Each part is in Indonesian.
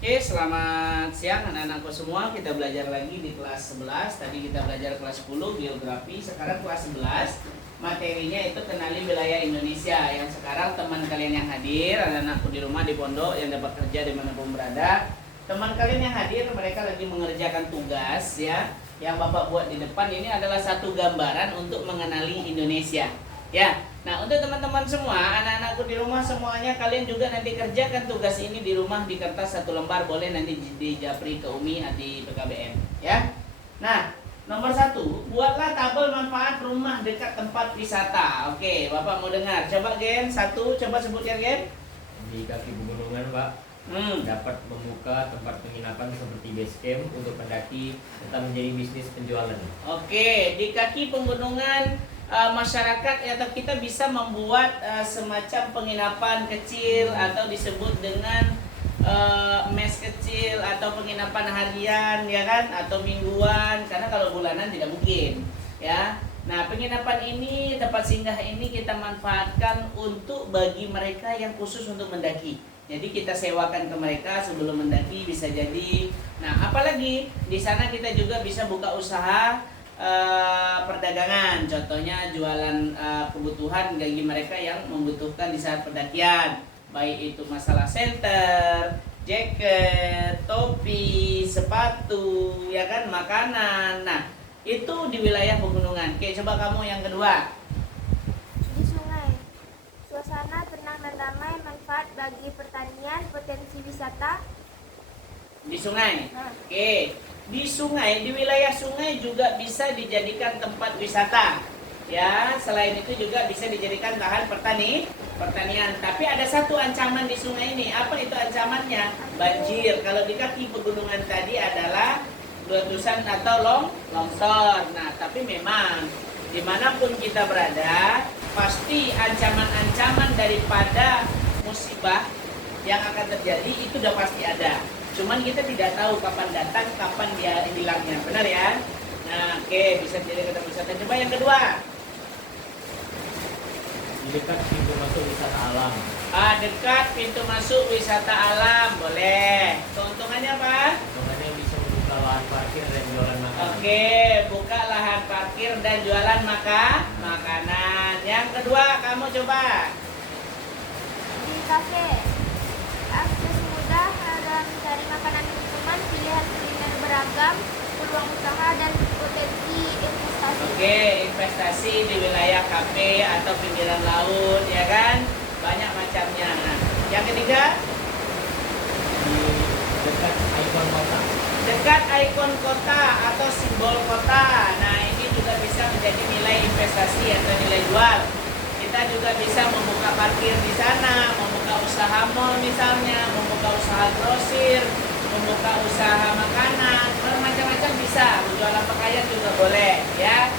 Oke, selamat siang anak-anakku semua. Kita belajar lagi di kelas 11. Tadi kita belajar kelas 10 geografi, sekarang kelas 11. Materinya itu kenali wilayah Indonesia. Yang sekarang teman kalian yang hadir, anak-anakku di rumah di pondok yang dapat kerja dimanapun berada. Teman kalian yang hadir, mereka lagi mengerjakan tugas ya. Yang Bapak buat di depan ini adalah satu gambaran untuk mengenali Indonesia. Ya, nah untuk teman-teman semua, anak-anakku di rumah semuanya, kalian juga nanti kerjakan tugas ini di rumah di kertas satu lembar, boleh nanti di japri ke Umi di PKBM, ya. Nah, nomor 1, buatlah tabel manfaat rumah dekat tempat wisata. Oke, Bapak mau dengar. Coba Gen, 1, coba sebutkan Gen. Di kaki pegunungan, Pak, dapat membuka tempat penginapan seperti base camp untuk pendaki tetap menjadi bisnis penjualan. Oke, di kaki pegunungan masyarakat atau kita bisa membuat semacam penginapan kecil atau disebut dengan mes kecil atau penginapan harian ya kan, atau mingguan, karena kalau bulanan tidak mungkin ya. Nah, penginapan ini, tempat singgah ini kita manfaatkan untuk bagi mereka yang khusus untuk mendaki. Jadi kita sewakan ke mereka sebelum mendaki bisa jadi. Nah, apalagi di sana kita juga bisa buka usaha perdagangan, contohnya jualan kebutuhan bagi mereka yang membutuhkan di saat pendakian, baik itu masalah senter, jaket, topi, sepatu, ya kan, makanan. Nah, itu di wilayah pegunungan. Oke, coba kamu yang kedua. Di sungai, suasana tenang dan damai, manfaat bagi pertanian, potensi wisata. Di sungai. Oke. Di sungai, di wilayah sungai juga bisa dijadikan tempat wisata. Ya, selain itu juga bisa dijadikan lahan pertanian. Tapi ada satu ancaman di sungai ini. Apa itu ancamannya? Banjir. Kalau di kaki pegunungan tadi adalah letusan atau longsor. Nah, tapi memang dimanapun kita berada, pasti ancaman-ancaman daripada musibah yang akan terjadi itu udah pasti ada. Cuman kita tidak tahu kapan datang, kapan dia hilangnya, benar ya? Nah, oke, bisa jadi tempat wisata. Coba yang kedua. Di dekat pintu masuk wisata alam. Dekat pintu masuk wisata alam, boleh. Keuntungannya apa? Keuntungannya bisa membuka lahan parkir dan jualan makanan. Oke, buka lahan parkir dan jualan makanan. Yang kedua, kamu coba. Di kafe, akses mudah dalam mencari makanan dan minuman, pilihan kuliner beragam, peluang usaha dan potensi investasi. Oke, investasi di wilayah kafe atau pinggiran laut, ya kan? Banyak macamnya. Nah, yang ketiga, Di dekat ikon kota. dekat ikon kota atau simbol kota. Nah, ini juga bisa menjadi nilai investasi atau nilai jual. Kita juga bisa membuka parkir di sana, membuka usaha mall misalnya, membuka usaha grosir, membuka usaha makanan, macam-macam bisa. Berjualan pakaian juga boleh, ya.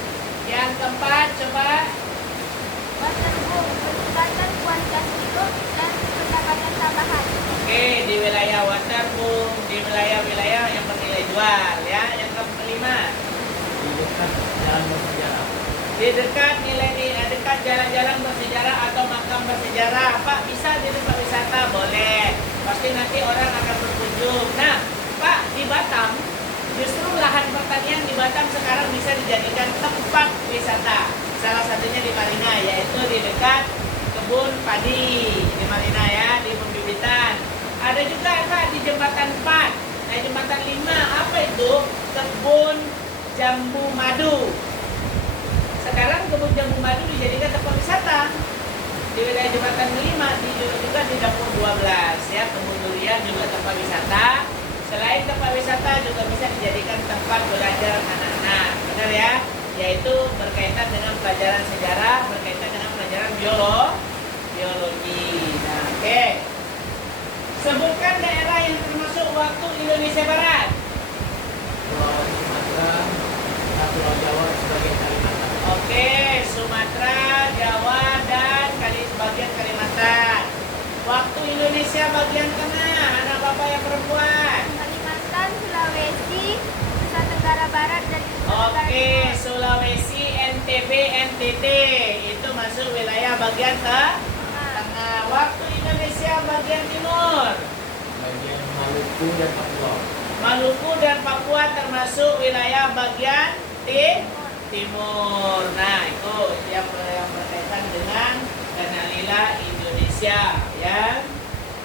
Yang keempat, coba. Waterboom, peningkatan kualitas hidup dan pendapatan tambahan. Oke, di wilayah waterboom, di wilayah-wilayah yang bernilai jual, ya. Yang kelima, Di dekat jalan bersejarah. di dekat dekat jalan-jalan bersejarah atau makam bersejarah. Pak, bisa di tempat wisata? Boleh. Pasti nanti orang akan berkunjung. Nah, Pak, di Batam justru lahan pertanian di Batam sekarang bisa dijadikan tempat wisata. Salah satunya di Marina, yaitu di dekat kebun padi di Marina ya, di pembibitan. Ada juga Pak di Jembatan 4. Nah, Jembatan 5 apa itu? Kebun jambu madu. Sekarang kebun jambu madu dijadikan tempat wisata. Di wilayah Jembatan 5 juga di Dapur 12 ya, kebun durian juga tempat wisata. Selain tempat wisata juga bisa dijadikan tempat belajar anak-anak, benar ya? Yaitu berkaitan dengan pelajaran sejarah, berkaitan dengan pelajaran biologi. Nah, oke. Sebutkan daerah yang termasuk waktu Indonesia Barat. Pulau Sumatera, Pulau Jawa, sebagian Kalimantan. Oke, Sumatera, Jawa, dan bagian Kalimantan. Waktu Indonesia bagian tengah, anak bapak yang perempuan. Kalimantan, Sulawesi, Nusa Tenggara Barat dan Nusa Tenggara Oke, Timur. Sulawesi, NTB, NTT itu masuk wilayah bagian tengah. Waktu Indonesia bagian timur. Bagian Maluku, Maluku dan Papua. Maluku dan Papua termasuk wilayah bagian timur. Nah, itu yang berkaitan dengan kenalilah Indonesia, ya.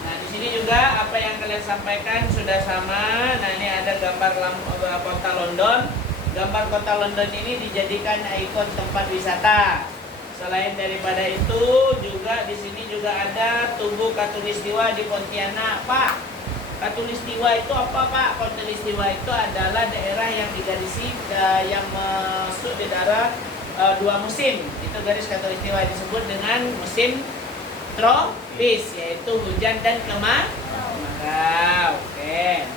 Nah, di sini juga apa yang kalian sampaikan sudah sama. Nah, ini ada gambar kota London. Gambar kota London ini dijadikan ikon tempat wisata. Selain daripada itu, juga di sini juga ada Tugu Katulistiwa di Pontianak, Pak. Katulistiwa itu apa, Pak? Katulistiwa itu adalah daerah yang digarisi yang masuk di daerah dua musim. Itu garis Katulistiwa disebut dengan musim tropis, yaitu hujan dan kemarau. Oke.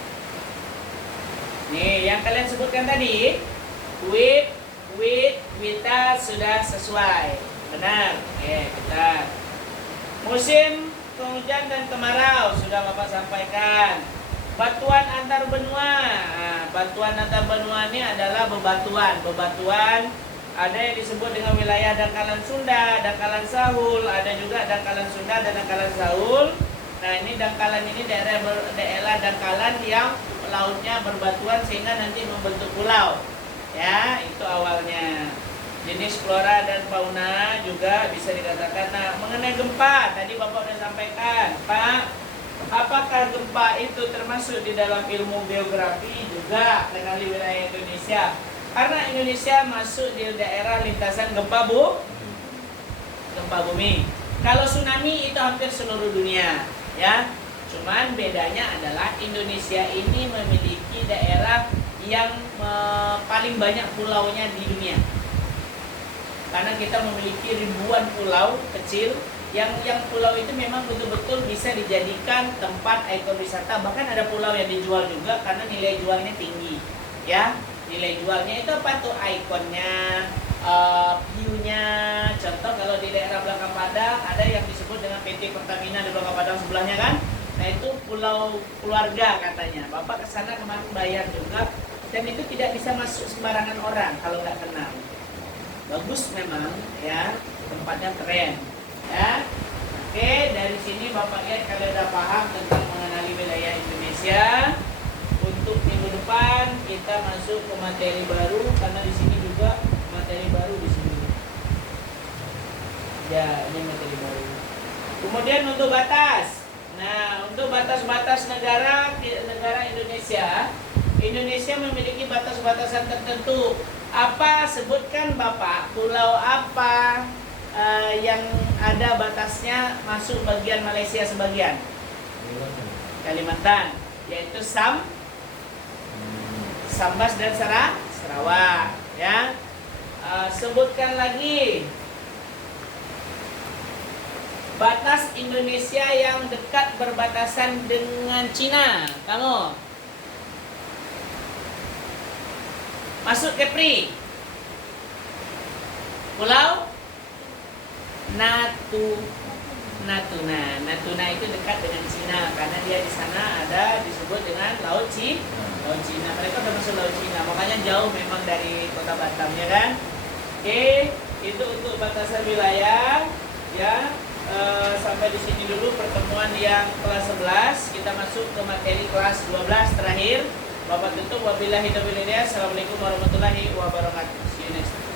Nih, yang kalian sebutkan tadi, wita sudah sesuai. Benar. Oke, benar. Musim penghujan dan kemarau sudah Bapak sampaikan. Batuan antar benua. Nah, batuan antar benua ini adalah bebatuan. Bebatuan ada yang disebut dengan wilayah dangkalan Sunda, dangkalan Sahul, ada juga dangkalan Sunda dan dangkalan Sahul. Nah, ini dangkalan ini daerah dangkalan yang lautnya berbatuan sehingga nanti membentuk pulau. Ya, itu awalnya. Jenis flora dan fauna juga bisa dikatakan. Nah, mengenai gempa, tadi Bapak sudah sampaikan, Pak, apakah gempa itu termasuk di dalam ilmu geografi juga kenali wilayah Indonesia? Karena Indonesia masuk di daerah lintasan gempa bumi. Kalau tsunami itu hampir seluruh dunia, ya. Cuman bedanya adalah Indonesia ini memiliki daerah yang paling banyak pulaunya di dunia. Karena kita memiliki ribuan pulau kecil yang pulau itu memang betul-betul bisa dijadikan tempat ekowisata. Bahkan ada pulau yang dijual juga karena nilai jualnya tinggi, ya. Nilai jualnya itu apa tuh? Ikonnya, view-nya. Contoh kalau di daerah Belakang Padang ada yang disebut dengan PT Pertamina di Belakang Padang sebelahnya kan. Nah, itu pulau keluarga katanya. Bapak kesana kemarin bayar juga. Dan itu tidak bisa masuk sembarangan orang kalau nggak kenal. Bagus memang, ya, tempatnya keren, ya. Oke, dari sini Bapak lihat kalian udah paham tentang mengenali wilayah Indonesia. Untuk minggu depan kita masuk ke materi baru karena di sini juga materi baru di sini. Ya, ini materi baru. Kemudian untuk batas. Nah, untuk batas-batas negara Indonesia, Indonesia memiliki batas-batasan tertentu. Apa, sebutkan Bapak, pulau apa yang ada batasnya masuk bagian Malaysia sebagian? Kalimantan, yaitu Sambas dan Sarawak, ya. Sebutkan lagi batas Indonesia yang dekat berbatasan dengan Cina. Kamu masuk Kepri, Pulau Natuna itu dekat dengan Cina karena dia di sana ada disebut dengan Laut Cina. Mereka udah masuk Laut Cina, makanya jauh memang dari kota Batam, ya kan? Oke, itu untuk batasan wilayah, ya. Sampai di sini dulu pertemuan yang kelas 11. Kita masuk ke materi kelas 12 terakhir. Bapak tutup, wabillahi taufiq wal hidayah. Assalamualaikum warahmatullahi wabarakatuh. See you next time.